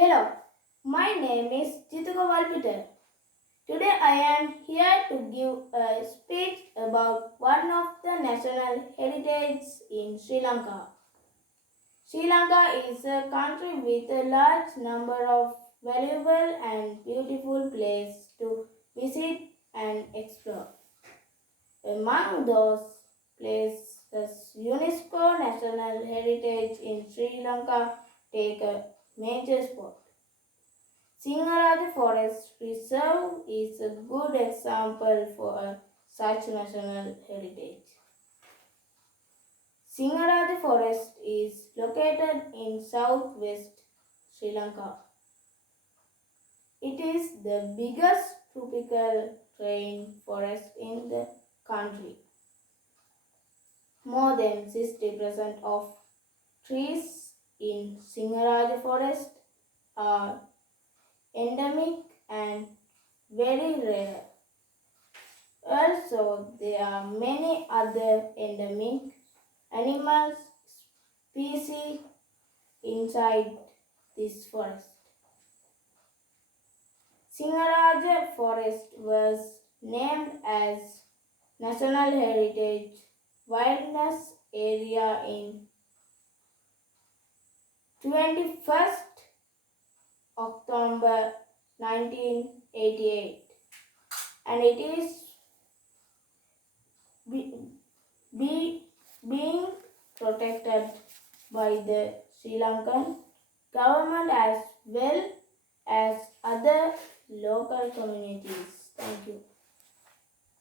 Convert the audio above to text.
Hello, my name is Jituka Peter. Today I am here to give a speech about one of the national heritages in Sri Lanka. Sri Lanka is a country with a large number of valuable and beautiful places to visit and explore. Among those places, UNESCO National Heritage in Sri Lanka take a major spot. Sinharaja Forest Reserve is a good example for such national heritage. Sinharaja Forest is located in southwest Sri Lanka. It is the biggest tropical rainforest in the country. More than 60% of trees in Sinharaja Forest are endemic and very rare. Also, there are many other endemic animals species inside this forest. Sinharaja Forest was named as National Heritage Wilderness Area in 21st October 1988, and it is being protected by the Sri Lankan government as well as other local communities. Thank you.